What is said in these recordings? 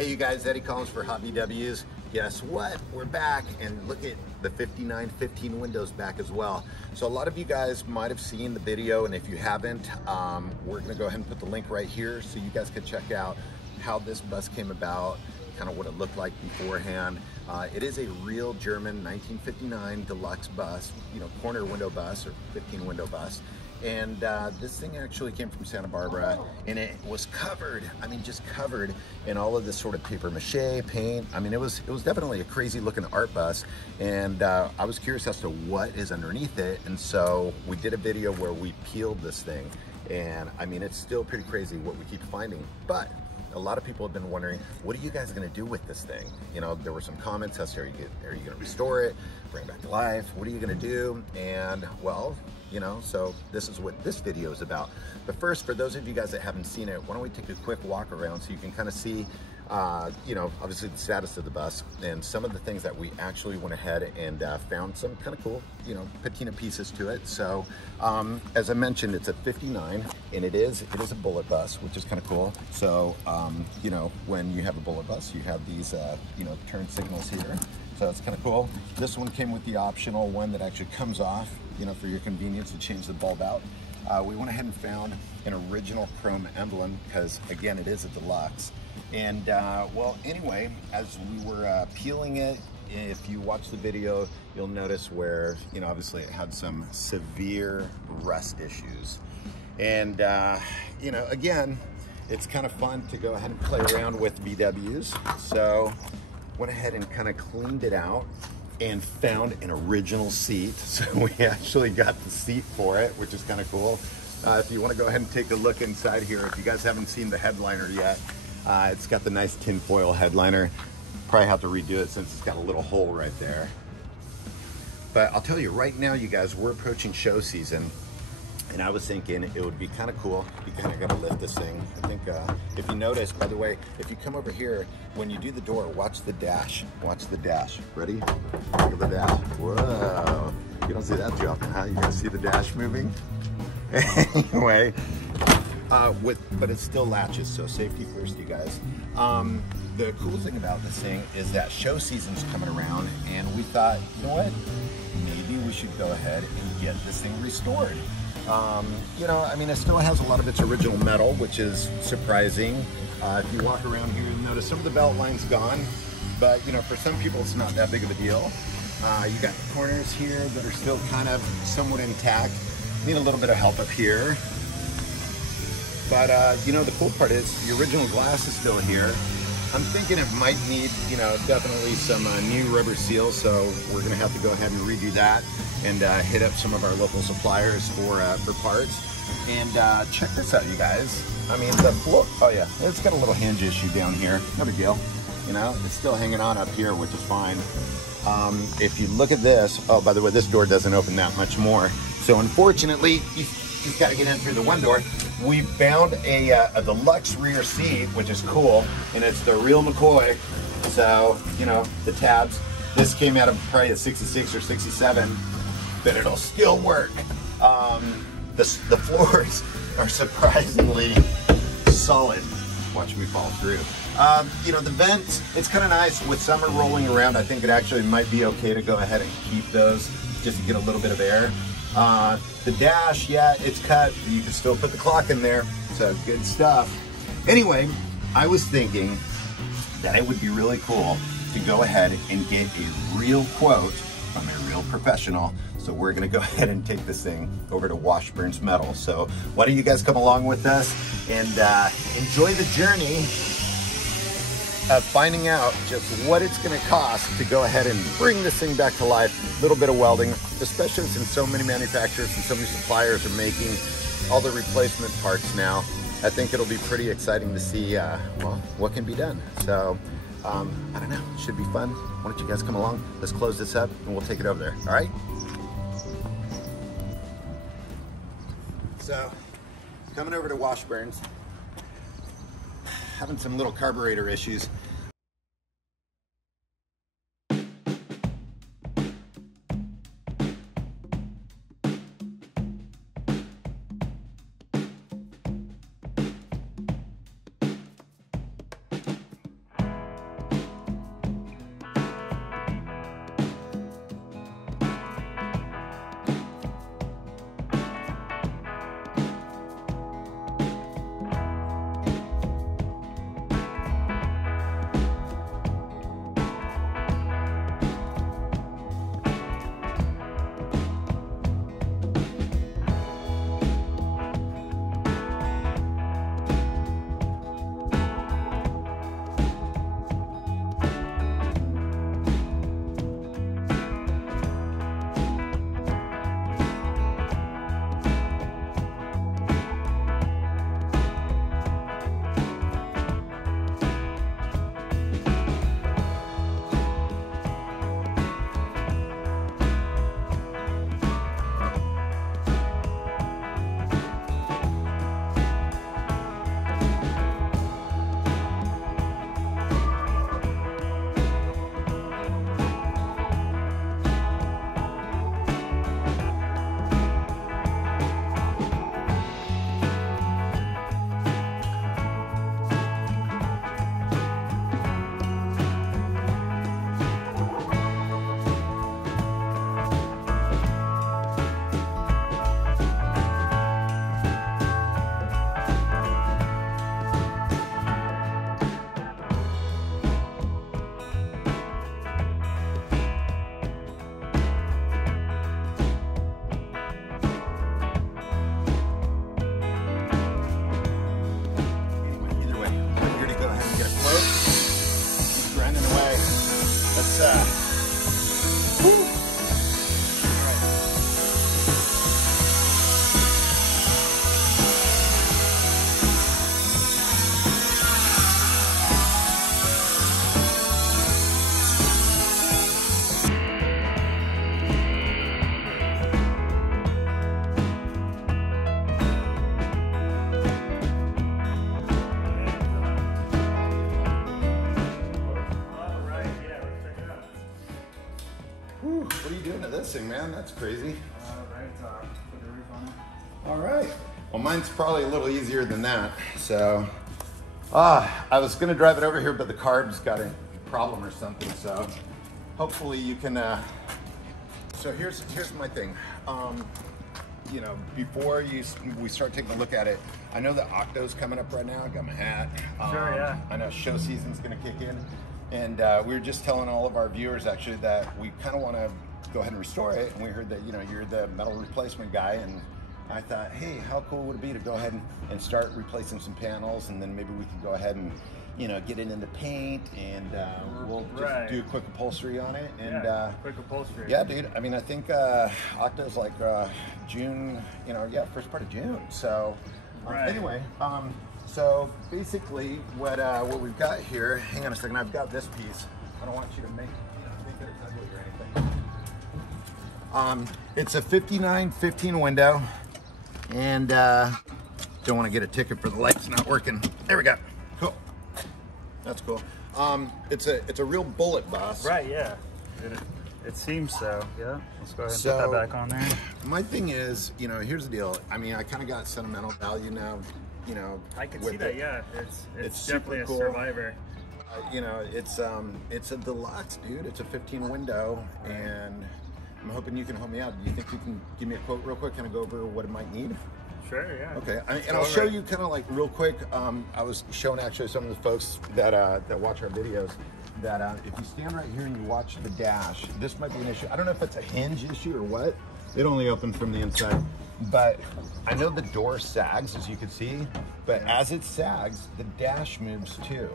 Hey you guys, Eddie Collins for Hot VWs. Guess what? We're back, and look at the 5915 windows back as well. So a lot of you guys might have seen the video, and if you haven't, we're gonna go ahead and put the link right here so you guys can check out how this bus came about, kind of what it looked like beforehand. It is a real German 1959 deluxe bus, you know, corner window bus or 15 window bus. And this thing actually came from Santa Barbara, and it was covered, I mean, just covered in all of this sort of paper mache, paint. I mean, it was definitely a crazy looking art bus, and I was curious as to what is underneath it, and so we did a video where we peeled this thing, and I mean, it's still pretty crazy what we keep finding, but a lot of people have been wondering, what are you guys gonna do with this thing? You know, there were some comments as to, are you gonna restore it, bring it back to life? What are you gonna do? And well, you know, so this is what this video is about. But first, for those of you guys that haven't seen it, why don't we take a quick walk around so you can kind of see, you know, obviously the status of the bus and some of the things that we actually went ahead and found some kind of cool, you know, patina pieces to it. So as I mentioned, it's a 59, and it is a bullet bus, which is kind of cool. So, you know, when you have a bullet bus, you have these, you know, turn signals here. So it's kind of cool. This one came with the optional one that actually comes off, you know, for your convenience to change the bulb out. We went ahead and found an original chrome emblem because, again, it is a deluxe. And well, anyway, as we were peeling it, if you watch the video, you'll notice where, you know, obviously it had some severe rust issues. And, you know, again, it's kind of fun to go ahead and play around with VWs. So went ahead and kind of cleaned it out and found an original seat. So we actually got the seat for it, which is kind of cool. If you want to go ahead and take a look inside here, if you guys haven't seen the headliner yet, it's got the nice tinfoil headliner. Probably have to redo it since it's got a little hole right there. But I'll tell you right now, you guys, we're approaching show season. And I was thinking it would be kind of cool. You kind of got to lift this thing. I think if you notice, by the way, if you come over here, when you do the door, watch the dash. Watch the dash. Ready? Look at the dash. Whoa. You don't see that too often, huh? You guys see the dash moving? Anyway, but it still latches, so safety first, you guys. The cool thing about this thing is that show season's coming around, and we thought, you know what? Maybe we should go ahead and get this thing restored. You know, I mean, it still has a lot of its original metal, which is surprising. If you walk around here, you'll notice some of the belt line's gone, but you know, for some people it's not that big of a deal. You got the corners here that are still kind of somewhat intact. Need a little bit of help up here. But you know, the cool part is the original glass is still here. I'm thinking it might need, you know, definitely some new rubber seals, so we're gonna have to go ahead and redo that and hit up some of our local suppliers for parts. And check this out, you guys. I mean, the floor, oh yeah, it's got a little hinge issue down here. No big deal. You know, it's still hanging on up here, which is fine. If you look at this, oh, by the way, this door doesn't open that much more. So unfortunately, you've got to get in through the one door. We found a deluxe rear seat, which is cool, and it's the real McCoy. So, you know, the tabs, this came out of probably a 66 or 67, but it'll still work. The floors are surprisingly solid. Watch me fall through. You know, the vents, it's kind of nice. With summer rolling around, I think it actually might be okay to go ahead and keep those just to get a little bit of air. The dash, yeah, it's cut. You can still put the clock in there, so good stuff. Anyway, I was thinking that it would be really cool to go ahead and get a real quote from a real professional. So we're gonna go ahead and take this thing over to Washburns Metal. So why don't you guys come along with us and enjoy the journey of finding out just what it's gonna cost to go ahead and bring this thing back to life. A little bit of welding, especially since so many manufacturers and so many suppliers are making all the replacement parts now. I think it'll be pretty exciting to see, well, what can be done. So, I don't know, it should be fun. Why don't you guys come along? Let's close this up and we'll take it over there, all right? So, coming over to Washburns, having some little carburetor issues. man. That's crazy. Right, put the roof on it. All right. Well, mine's probably a little easier than that. So, I was gonna drive it over here, but the carb's got a problem or something. So, hopefully you can. So here's my thing. You know, before we start taking a look at it, I know that Octo's coming up right now. I got my hat. Sure, yeah. I know show season's gonna kick in, and we were just telling all of our viewers actually that we kind of want to go ahead and restore it, and we heard that, you know, you're the metal replacement guy, and I thought, hey, how cool would it be to go ahead and start replacing some panels, and then maybe we could go ahead and, you know, get it into paint, and we'll just do quick upholstery on it. And quick upholstery. Yeah, dude. I mean, I think Octo's like June, you know, yeah, first part of June. So anyway, so basically what we've got here, hang on a second, I've got this piece. I don't want you to make it as ugly or anything. It's a 59-15 window, and don't want to get a ticket for the lights not working. There we go. Cool. That's cool. It's a real bullet, boss. Right. Yeah. It seems so. Yeah. Let's go ahead and put that back on there. My thing is, you know, here's the deal. I mean, I kind of got sentimental value now. You know, I can see that. Yeah. It's definitely cool. A survivor. You know, it's a deluxe, dude. It's a 15 window, and I'm hoping you can help me out. Do you think you can give me a quote real quick, kind of go over what it might need? Sure, yeah. Okay, and I'll show you kind of like real quick. I was showing actually some of the folks that watch our videos that if you stand right here and you watch the dash, this might be an issue. I don't know if it's a hinge issue or what. It only opens from the inside, but I know the door sags, as you can see, but as it sags, the dash moves too.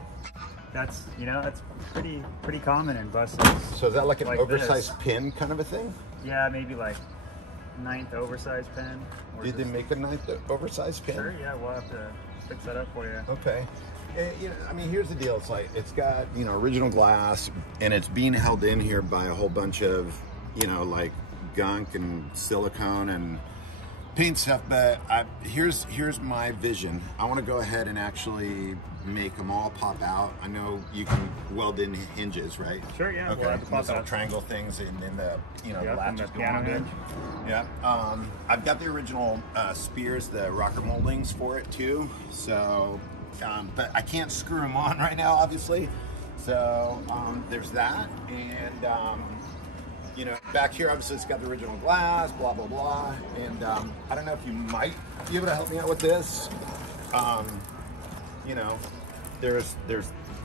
That's, you know, that's pretty common in buses. So is that like an oversized pin kind of a thing? Yeah, maybe like 9th oversized pin. Did they make a 9th oversized pin? Sure, yeah, we'll have to fix that up for you. Okay. You know, I mean, here's the deal. It's like, it's got, you know, original glass, and it's being held in here by a whole bunch of, you know, like gunk and silicone and paint stuff. But here's my vision. I want to go ahead and actually make them all pop out. I know you can weld in hinges, right? Sure, yeah. Okay. We'll have to pop little out triangle things, and then the, you know, the latches go piano on hinge. Yeah. I've got the original spears, the rocker moldings for it too. So, but I can't screw them on right now, obviously. So there's that, and you know, back here obviously it's got the original glass, blah blah blah. And I don't know if you might be able to help me out with this. You know, there's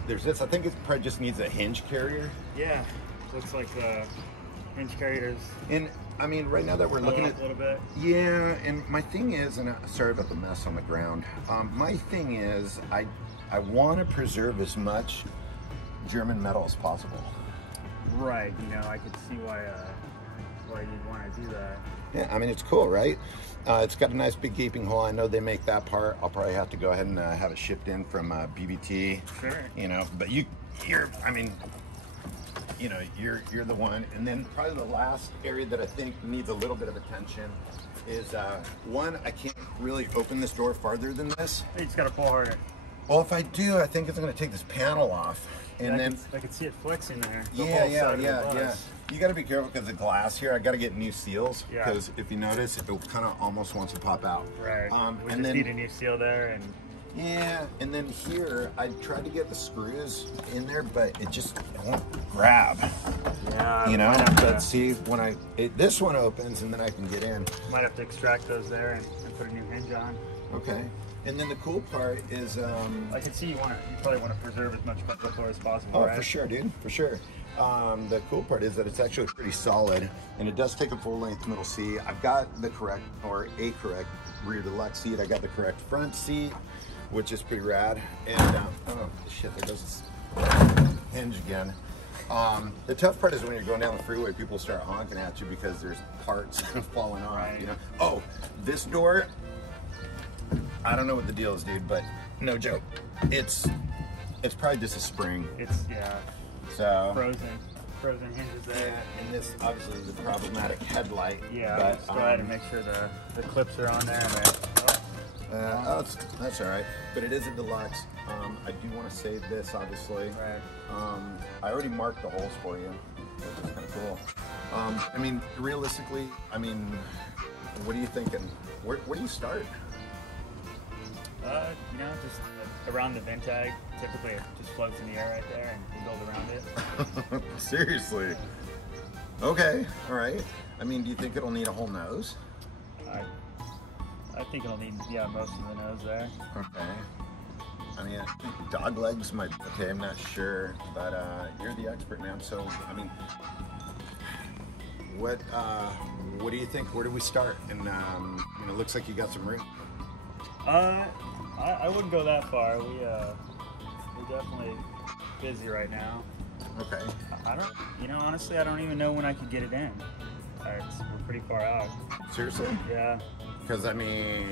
this. I think it probably just needs a hinge carrier. Yeah, looks like the hinge carriers. And I mean, right now that we're looking at a little bit. Yeah, and my thing is, and sorry about the mess on the ground. My thing is, I want to preserve as much German metal as possible. Right. You know, I could see why you'd want to do that. Yeah, I mean, it's cool, right? It's got a nice big gaping hole. I know they make that part. I'll probably have to go ahead and have it shipped in from BBT. Sure. You know, but I mean, you know, you're the one. And then probably the last area that I think needs a little bit of attention is one, I can't really open this door farther than this. You just got to pull harder. Well, if I do, I think it's going to take this panel off. And then I can see it flexing there. Yeah. You got to be careful because the glass here. I got to get new seals because if you notice, it kind of almost wants to pop out. Right. We just need a new seal there, and yeah. And then here, I tried to get the screws in there, but it won't grab. Yeah. You know. Let's see when this one opens, and then I can get in. Might have to extract those there and put a new hinge on. Okay. And then the cool part is, I can see you probably want to preserve as much floor as possible. Oh, right? for sure, dude, for sure. The cool part is that it's actually pretty solid, and it does take a full-length middle seat. I've got the correct rear deluxe seat. I got the correct front seat, which is pretty rad. And oh shit, there goes this hinge again. The tough part is when you're going down the freeway, people start honking at you because there's parts falling off. Right. You know. Oh, this door. I don't know what the deal is, dude, but no joke. It's probably just a spring. So frozen hinges there. Yeah, and this obviously is a problematic headlight. Yeah, but just go ahead and make sure the clips are on there. That's all right. But it is a deluxe. I do want to save this, obviously. Right. I already marked the holes for you, which is kind of cool. I mean, realistically, I mean, what are you thinking? Where do you start? You know, just around the vent tag. Typically, it just floats in the air right there, and you build around it. Seriously? Okay, all right. I mean, do you think it'll need a whole nose? I think it'll need, yeah, most of the nose there. Okay. I mean, I think dog legs might, okay, I'm not sure, but you're the expert, man. So, I mean, what do you think? Where do we start? And, you know, it looks like you got some room. I wouldn't go that far. We're definitely busy right now. Okay. I don't, you know, honestly, I don't even know when I could get it in. We're pretty far out. Seriously? Yeah. Because, I mean,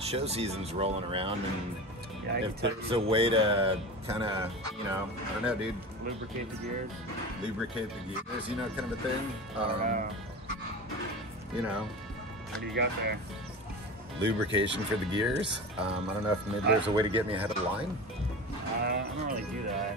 show season's rolling around, and Yeah, if there's a way to kind of, you know, I don't know, dude. Lubricate the gears. Lubricate the gears, you know, kind of a thing. You know. What do you got there? Lubrication for the gears. I don't know if maybe there's a way to get me ahead of the line. I don't really do that.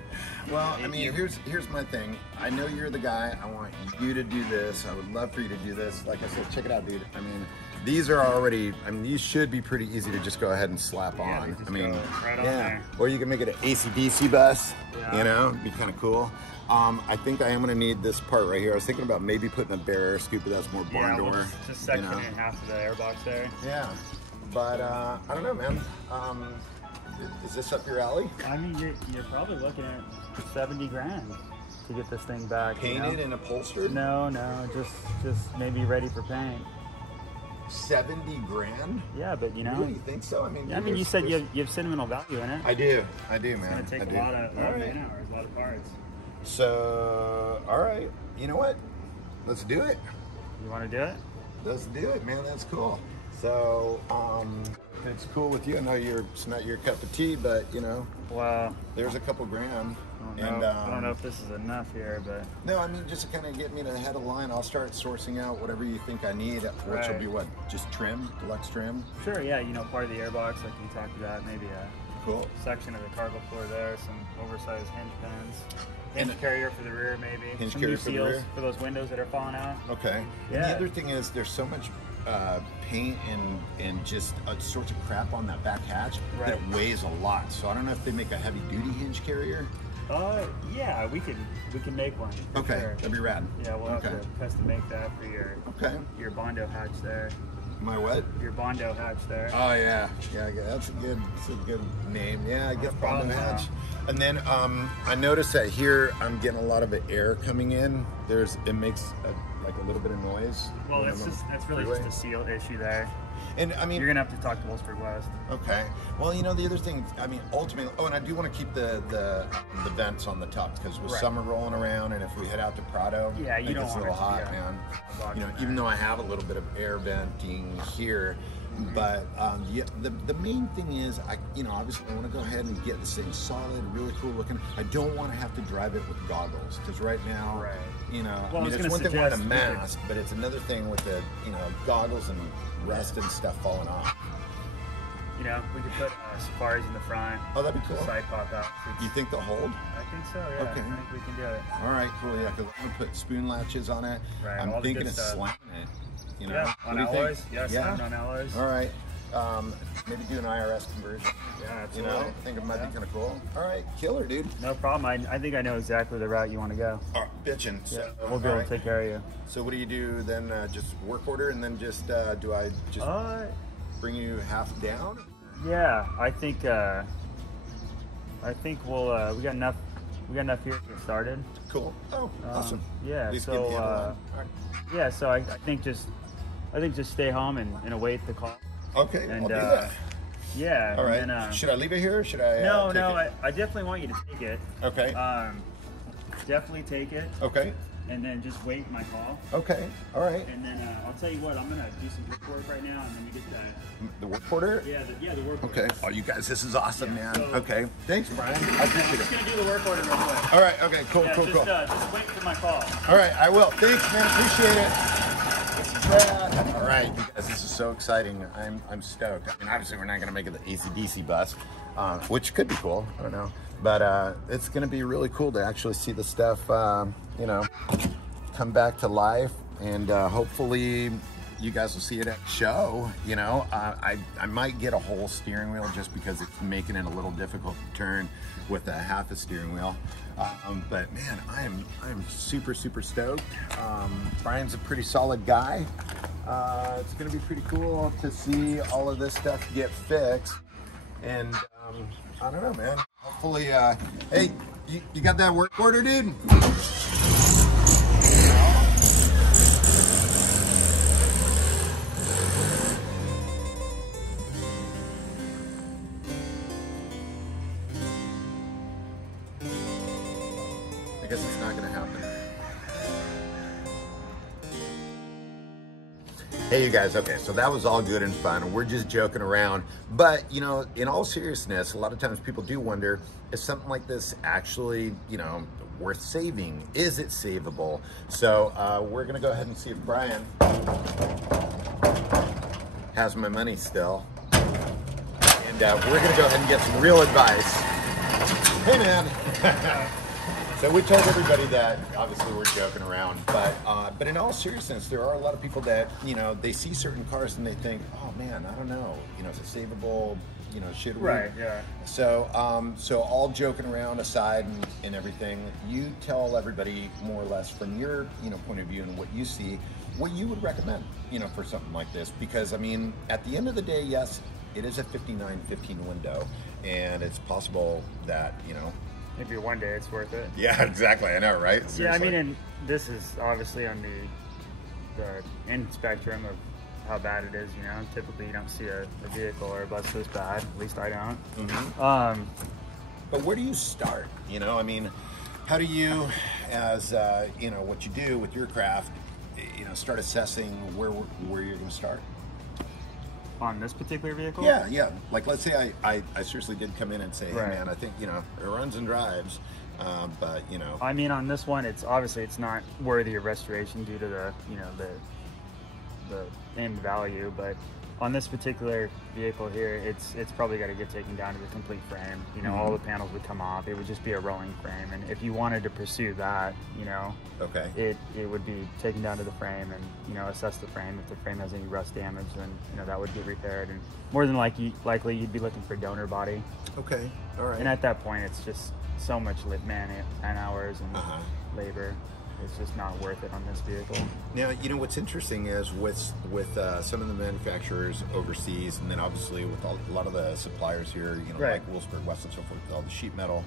Well, I mean, here's my thing. I know you're the guy. I want you to do this. I would love for you to do this. Like I said, check it out, dude. I mean, these are already, I mean, these should be pretty easy to just go ahead and slap on. Just I mean, go right on yeah. there. Or you can make it an AC/DC bus, Yeah. you know, be kind of cool. I think I am gonna need this part right here. I was thinking about maybe putting a bare air scoop, but that's more barn Yeah, door. we'll just section you know? in half of the airbox there. Yeah, but I don't know, man. Is this up your alley? I mean, you're probably looking at 70 grand to get this thing back. Painted you know? and upholstered? No, just maybe ready for paint. 70 grand? Yeah, but you know. Really, you think so? I mean, Yeah, I mean, you said you have sentimental value in it. I do, man. It's gonna take a lot of man hours, a lot of parts. So, all right. You know what? Let's do it. You want to do it? Let's do it, man. That's cool. So, if it's cool with you, I know it's not your cup of tea, but you know, Well, there's a couple grand. I don't know if this is enough here, but No, I mean, just to kind of get me to the head of the line, I'll start sourcing out whatever you think I need, which will be what? Just trim, deluxe trim? sure, yeah, you know, part of the airbox, like you talked about, maybe a Cool. section of the cargo floor there, some oversized hinge pins, hinge And- carrier for the rear, maybe. Hinge some carrier new for the seals rear? for those windows that are falling out. Okay. Yeah. And the other thing is there's so much paint and just sorts of crap on that back hatch that Right. weighs a lot. So I don't know if they make a heavy duty hinge carrier. Yeah, we can make one. for Okay, sure. that'd be rad. Yeah, we'll have to custom make that for Okay. your Bondo hatch there. My what? Your Bondo hatch there. Oh yeah, that's a good name. Yeah, I guess No Bondo problem, hatch. And then I noticed that here I'm getting a lot of the air coming in. It makes like a little bit of noise. Well, when that's I'm on really freeway. just a seal issue there. And I mean, You're gonna have to talk to Wolfsburg West. okay. Well, you know, the other thing, I mean, ultimately, and I do want to keep the vents on the top because with Right. summer rolling around, and if we head out to Prado, Yeah, you I think don't it's a want little it to hot, be a man. box You know, in even there. though I have a little bit of air venting here, but yeah, the main thing is, obviously I want to go ahead and get this thing solid, really cool looking. I don't want to have to drive it with goggles because right now, Right. you know, Well, I was it's gonna one thing wearing a suggest we could- mask, but it's another thing with the goggles and rust and stuff falling off. You know, we could put safaris in the front. Oh, that'd be cool. Side pop out. You think they'll hold? I think so. Yeah. Okay. I think we can do it. All right, cool. Yeah, because I'm gonna put spoon latches on it. Right, I'm all the thinking good of stuff. slamming it. You know, Yeah. What On do you think? alloys. Yeah. Yeah. Slammed on alloys. All right. Maybe do an IRS conversion. Yeah. You Absolutely. know, I think it might be kind of cool. All right, killer, dude. No problem. I think I know exactly the route you want to go. All right, bitching. Yeah. So, We'll be all able right. to take care of you. So what do you do then? Just work order, and then just do I just bring you half down? Yeah. I think we'll we got enough here to get started. Cool. Oh, awesome. Yeah. At least So get the handle on. All right. yeah. So I think just stay home and await the call. Okay, And I'll do that. yeah. All right. And then, should I leave it here? Or should I? no, take it? I definitely want you to take it. Okay. Definitely take it, Okay. and then just wait my call. Okay. All right. And then I'll tell you what, I'm gonna do some brick work right now, and then we get that. The work order? The work order. Okay. Oh, you guys, this is awesome, man. so- Okay. Thanks, Brian. I I'm appreciate just it. gonna do the work order real quick. All right. Okay. Cool. Yeah, cool. just, Cool. just wait for my call. All right. I will. Thanks, man. Appreciate it. Yeah. All right, you guys. This is so exciting. I'm stoked. I mean, obviously, we're not gonna make it the AC/DC bus, which could be cool. I don't know, but it's gonna be really cool to actually see the stuff. come back to life, and hopefully you guys will see it at the show. You know, I might get a whole steering wheel just because it's making it a little difficult to turn with a half a steering wheel. But man, I am super stoked. Brian's a pretty solid guy. It's gonna be pretty cool to see all of this stuff get fixed. And I don't know, man. Hopefully, hey, you got that work order, dude? I guess it's not gonna happen. Hey you guys, okay, so that was all good and fun. We're just joking around. But, you know, in all seriousness, a lot of times people do wonder, is something like this actually, you know, worth saving? Is it savable? So we're gonna go ahead and see if Brian has my money still. And we're gonna go ahead and get some real advice. Hey man. So we told everybody that obviously we're joking around, but in all seriousness, there are a lot of people that, you know, they see certain cars and they think, oh man, I don't know, you know, is it savable? You know, should we? Right, yeah. So, so all joking around aside and everything, you tell everybody more or less from your, you know, point of view and what you see, what you would recommend, you know, for something like this. Because I mean, at the end of the day, yes, it is a 59-15 window, and it's possible that, you know, Maybe one day it's worth it. yeah, exactly. I know, right? Seriously. Yeah, I mean, and this is obviously on the end spectrum of how bad it is. You know, typically you don't see a vehicle or a bus this bad. At least I don't. Mm-hmm. But where do you start? You know, I mean, how do you, as you know, what you do with your craft, you know, start assessing where you're going to start? On this particular vehicle? Yeah, yeah. Like, let's say I seriously did come in and say, hey, right, man, I think, you know, it runs and drives, but, you know. I mean, on this one, it's obviously it's not worthy of restoration due to the, you know, the end value, but on this particular vehicle here, it's probably got to get taken down to the complete frame. You know, all the panels would come off. It would just be a rolling frame, and if you wanted to pursue that, you know, okay, it would be taken down to the frame and, you know, assess the frame. If the frame has any rust damage, then, you know, that would get repaired, and more than likely you'd be looking for donor body. Okay, all right. And at that point, it's just so much man hours and labor. It's just not worth it on this vehicle. Now, you know, what's interesting is with some of the manufacturers overseas, and then obviously with a lot of the suppliers here, you know, right, like Wolfsburg West and so forth, with all the sheet metal,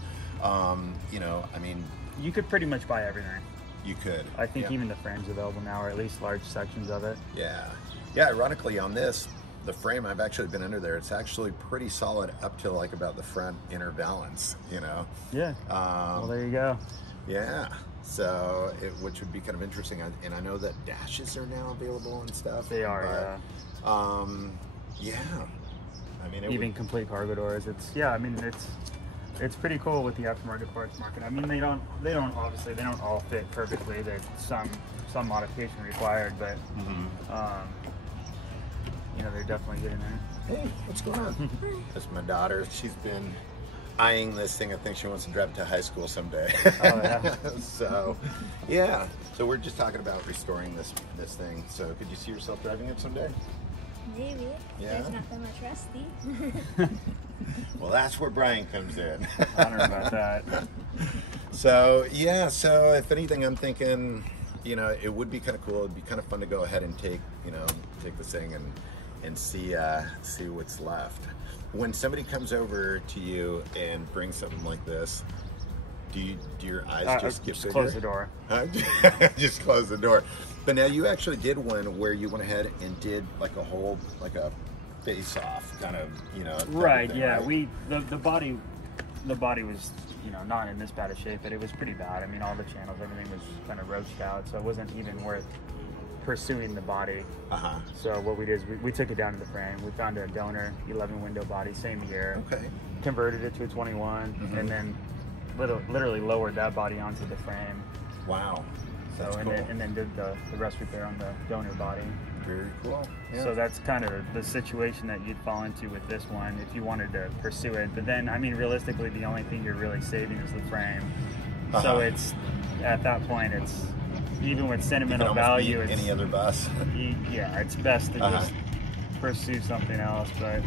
you know, I mean, you could pretty much buy everything. You could. I think even the frame's available now, or at least large sections of it. Yeah. Yeah, ironically on this, the frame, I've actually been under there, it's actually pretty solid up to like about the front inner valance, you know? Yeah. Well, there you go. Yeah. So, which would be kind of interesting, and I know that dashes are now available and stuff. They are, but, yeah. I mean, even complete cargo doors. I mean, it's pretty cool with the aftermarket parts market. I mean, they don't obviously they don't all fit perfectly. There's some modification required, but you know, they're definitely getting there. Hey, what's going on? That's my daughter. She's been eyeing this thing. I think she wants to drive to high school someday. Oh, yeah. So, yeah. So we're just talking about restoring this thing. So could you see yourself driving it someday? Maybe. Yeah. There's not that much rusty. Well, that's where Brian comes in. I don't know about that. So, yeah. So if anything, I'm thinking, you know, it would be kind of cool. It'd be kind of fun to go ahead and take this thing and see what's left. When somebody comes over to you and brings something like this, do your eyes just get bigger? Close the door. Just close the door. But now you actually did one where you went ahead and did like a face-off kind of, you know. Right. Thing, yeah. right? The body was, you know, not in this bad a shape, but it was pretty bad. I mean, all the channels, everything was kind of roached out, so it wasn't even worth pursuing the body. So what we did is we took it down to the frame. We found a donor 11 window body, same year. Okay. Converted it to a 21, and then literally lowered that body onto the frame. Wow. So That's cool. and then did the rest repair on the donor body. Very cool. Yeah. So that's kind of the situation that you'd fall into with this one if you wanted to pursue it. But then, I mean, realistically, the only thing you're really saving is the frame. So it's, at that point, it's even with You can sentimental almost value, beat it's, any other bus. yeah, it's best to just pursue something else. But,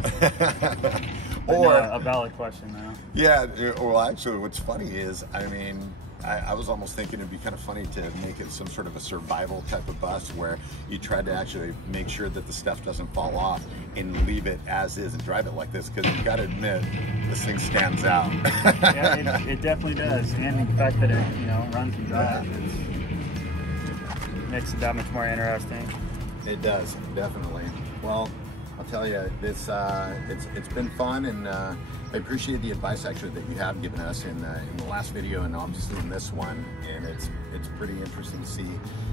Or no, a valid question though. yeah, well, actually, what's funny is, I mean, I was almost thinking it'd be kind of funny to make it some sort of a survival type of bus where you try to actually make sure that the stuff doesn't fall off and leave it as is and drive it like this, because you got to admit, this thing stands out. Yeah, it definitely does, and the fact that it, you know, runs and drives, it makes it that much more interesting. It does, definitely. Well, I'll tell you, this it's been fun, and I appreciate the advice actually that you have given us in the last video and obviously in this one. And it's pretty interesting to see,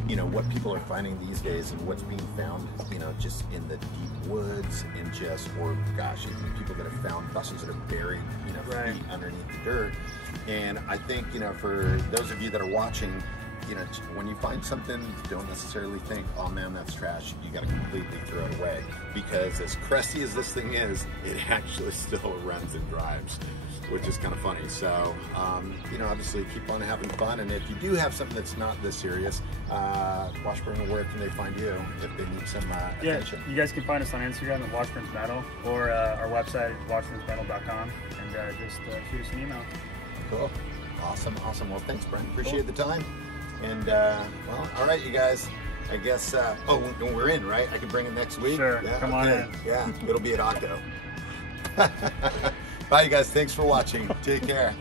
you know, what people are finding these days and what's being found, you know, just in the deep woods and just, or gosh, even people that have found buses that are buried, you know, Right. feet underneath the dirt. And I think, you know, for those of you that are watching, you know, when you find something, don't necessarily think, oh man, that's trash. You got to completely throw it away, because as crusty as this thing is, it actually still runs and drives, which is kind of funny. So, you know, obviously keep on having fun. And if you do have something that's not this serious, Washburn, where can they find you if they need some Yeah, attention? you guys can find us on Instagram at Washburn's Metal, or our website is washburnsmetal.com, and just shoot us an email. Cool. Awesome. Well, thanks, Brent. Appreciate the time. And, well, all right, you guys. I guess, oh, we're in, right? I can bring it next week? Sure. Yeah, Come on in. Yeah, it'll be at Octo. Bye, you guys. Thanks for watching. Take care.